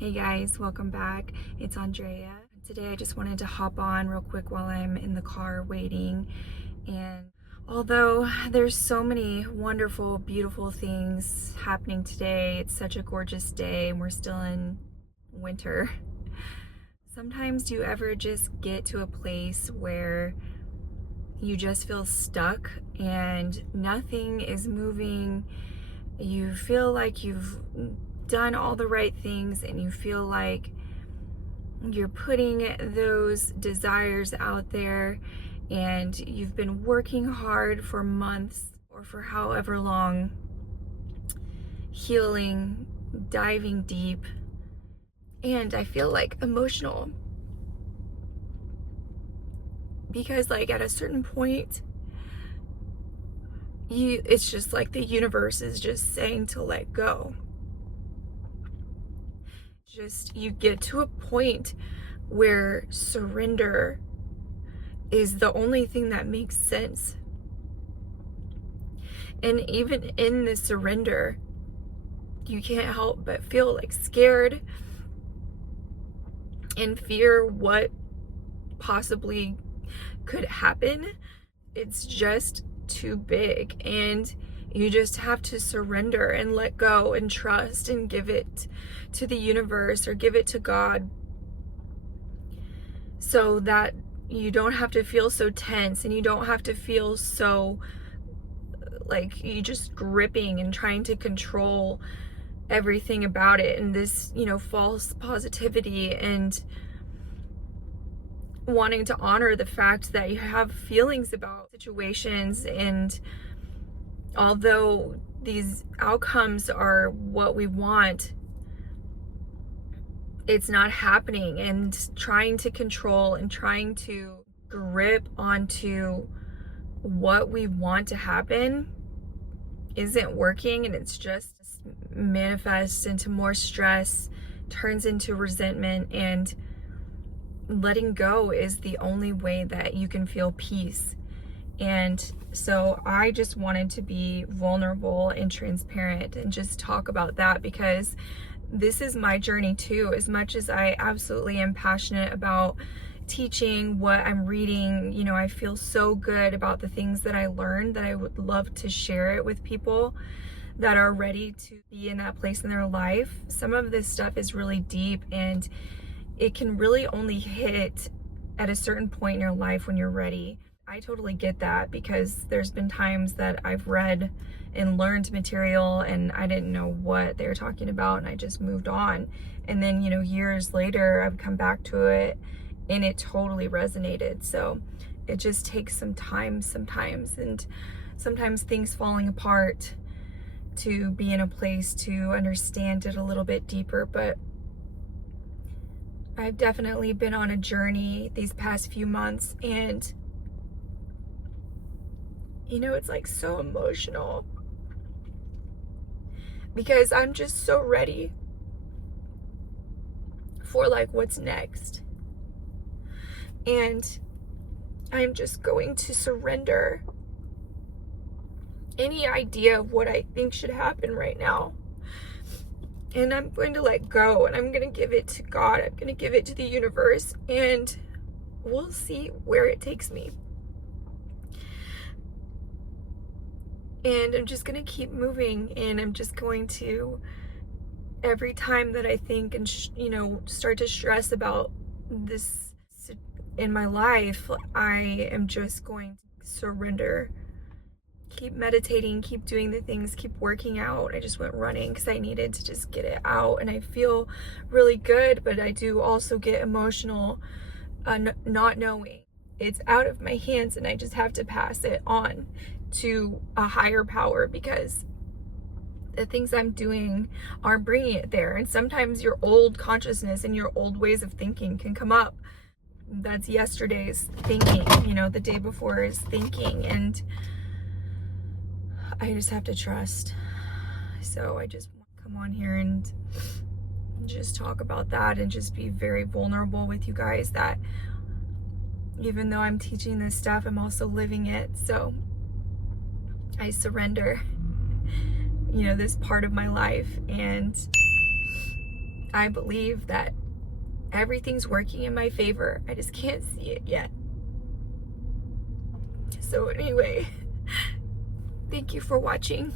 Hey guys, welcome back. It's Andrea. Today I just wanted to hop on real quick while I'm in the car waiting. And although there's so many wonderful, beautiful things happening today, it's such a gorgeous day and we're still in winter. Sometimes do you ever just get to a place where you just feel stuck and nothing is moving? You feel like you've done all the right things and you feel like you're putting those desires out there and you've been working hard for months or for however long, healing, diving deep, and I feel like emotional because like at a certain point it's just like the universe is just saying to let go. Just you get to a point where surrender is the only thing that makes sense. And even in the surrender, you can't help but feel like scared and fear what possibly could happen. It's just too big, and you just have to surrender and let go and trust and give it to the universe or give it to God so that you don't have to feel so tense and you don't have to feel so like you just gripping and trying to control everything about it, and this, false positivity and wanting to honor the fact that you have feelings about situations. And although these outcomes are what we want, it's not happening, and trying to control and trying to grip onto what we want to happen isn't working, and it's just manifests into more stress, turns into resentment, and letting go is the only way that you can feel peace. And so I just wanted to be vulnerable and transparent and just talk about that, because this is my journey too. As much as I absolutely am passionate about teaching what I'm reading, I feel so good about the things that I learned that I would love to share it with people that are ready to be in that place in their life. Some of this stuff is really deep, and it can really only hit at a certain point in your life when you're ready. I totally get that, because there's been times that I've read and learned material and I didn't know what they were talking about and I just moved on. And then, years later, I've come back to it and it totally resonated. So it just takes some time sometimes, and sometimes things falling apart to be in a place to understand it a little bit deeper. But I've definitely been on a journey these past few months, and it's like so emotional because I'm just so ready for like what's next. And I'm just going to surrender any idea of what I think should happen right now. And I'm going to let go, and I'm going to give it to God. I'm going to give it to the universe, and we'll see where it takes me. And I'm just going to keep moving, and I'm just going to, every time that I think and, start to stress about this in my life, I am just going to surrender. Keep meditating, keep doing the things, keep working out. I just went running because I needed to just get it out, and I feel really good, but I do also get emotional not knowing it's out of my hands, and I just have to pass it on to a higher power, because the things I'm doing aren't bringing it there. And sometimes your old consciousness and your old ways of thinking can come up. That's yesterday's thinking, the day before's thinking, and I just have to trust. So I just want to come on here and just talk about that and just be very vulnerable with you guys, that even though I'm teaching this stuff, I'm also living it. So I surrender, this part of my life, and I believe that everything's working in my favor. I just can't see it yet. So anyway, thank you for watching.